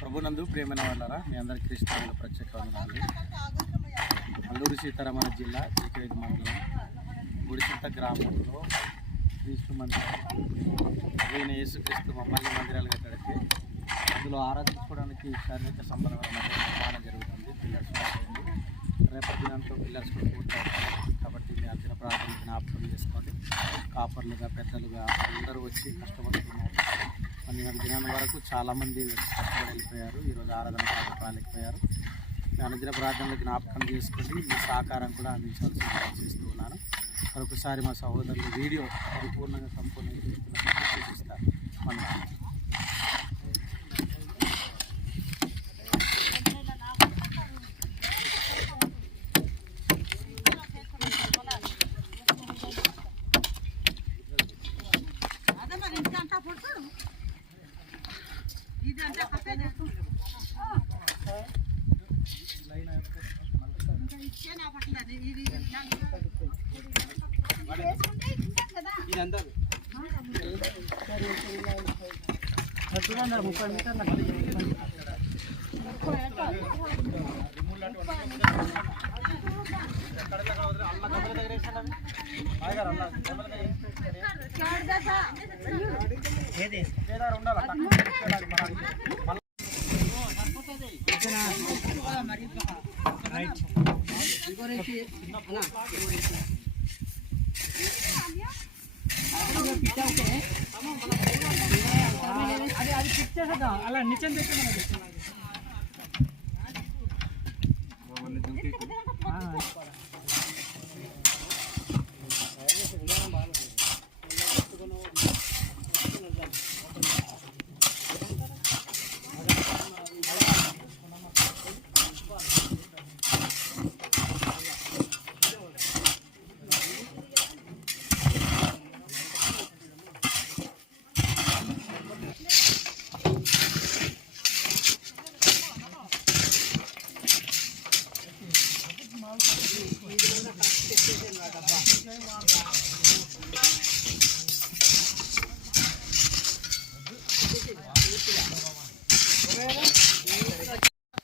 ప్రభునందు ప్రియమైన వాళ్ళారా, మీ అందరికీ క్రీస్తునామములో ప్రత్యేక వందనాలు. అల్లూరి సీతారామరాజు జిల్లా జీకేవి మండలం గుడిచింత గ్రామంలో క్రీస్తు మందిరం అయిన యేసుక్రీస్తు మమ్మల్ని మందిరాలు కట్టడితే అందులో ఆరాధించుకోవడానికి శారీరక సంబంధమైన నిర్మాణం జరుగుతుంది. పిల్లర్స్ రేపటి దినంతో పిల్లర్స్ కూడా పూర్తవుతాయి. కాబట్టి మీ అందిన ప్రార్థన జ్ఞాపకం చేసుకోండి. కాపర్లుగా పెద్దలుగా అందరూ వచ్చి కష్టపడుతున్నారు. 12 దినాల వరకు చాలామంది కష్టపడి వెళ్ళిపోయారు. ఈరోజు ఆరాధన రాలేకపోయారు. మీ అనుదిన ప్రార్థనలు జ్ఞాపకం చేసుకొని మీ సహకారం కూడా అందించాల్సిందిగా చేస్తూ ఉన్నాను. మరొకసారి మా సహోదరులు వీడియో పరిపూర్ణంగా సంపూర్ణంగా చూస్తున్నట్టు సూచిస్తారు. అలా నిత్యం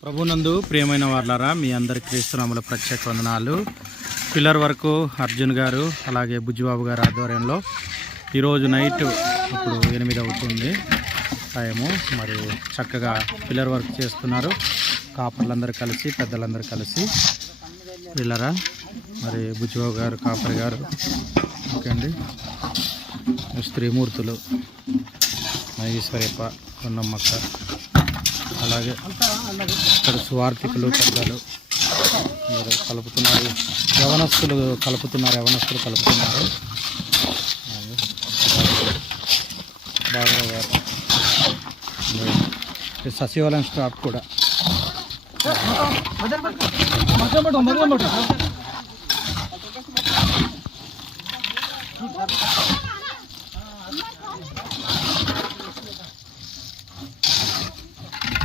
ప్రభునందు ప్రియమైన వాళ్ళారా, మీ అందరి క్రీస్తునామములో ప్రత్యేక వందనాలు. పిల్లర్ వరకు అర్జున్ గారు అలాగే బుజ్జిబాబు గారు ఆధ్వర్యంలో ఈరోజు నైట్ ఇప్పుడు 8 అవుతుంది టైము. మరి చక్కగా పిల్లర్ వర్క్ చేస్తున్నారు కాపర్లందరూ కలిసి, పెద్దలందరూ కలిసి. పిల్లరా మరి బుజ్జిబాబు గారు, కాపరి గారు, ఓకే అండి, స్త్రీమూర్తులు మహేశ్వరప్ప, ఉన్నమ్మక్క, అలాగే ఇక్కడ స్వార్థికులు పెద్దలు మీరు కలుపుతున్నారు. యవనస్తులు కలుపుతున్నారు. బాగా గారు సచివాలయం స్టాఫ్ కూడా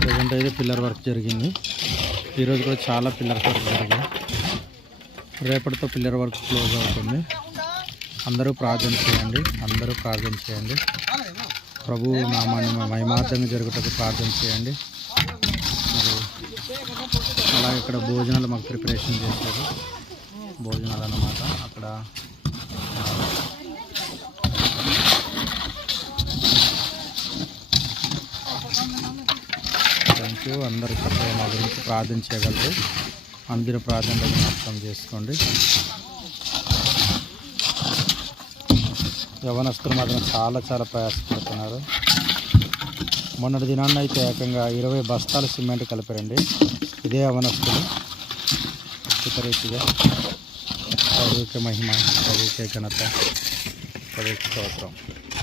ప్రజెంట్ అయితే పిల్లర్ వర్క్ జరిగింది. ఈరోజు కూడా చాలా పిల్లర్ వర్క్ జరిగింది. రేపటితో పిల్లర్ వర్క్ క్లోజ్ అవుతుంది. అందరూ ప్రార్థన చేయండి. ప్రభు నామాన్ని మహిమార్థంగా జరుగుటకు ప్రార్థన చేయండి. మరి అలాగే ఇక్కడ భోజనాలు మాకు ప్రిపరేషన్ చేశారు. భోజనాలు అన్నమాట. అక్కడ థ్యాంక్ యూ. అందరూ చక్కగా మా గురించి ప్రార్థన చేయగలరు. అందరూ ప్రార్థనలో జ్ఞాపకం చేసుకోండి. యవనస్తులు మాత్రం చాలా ప్రయాసపడుతున్నారు. మొన్నటి దినాన్ని అయితే ఏకంగా 20 బస్తాలు సిమెంట్ కలిపారండి. ఇదే యవనస్తులు. అద్భుత రీతిగా ప్రభువుకే మహిమ, ప్రభువుకే ఘనత, ప్రభువుకే స్తోత్రం.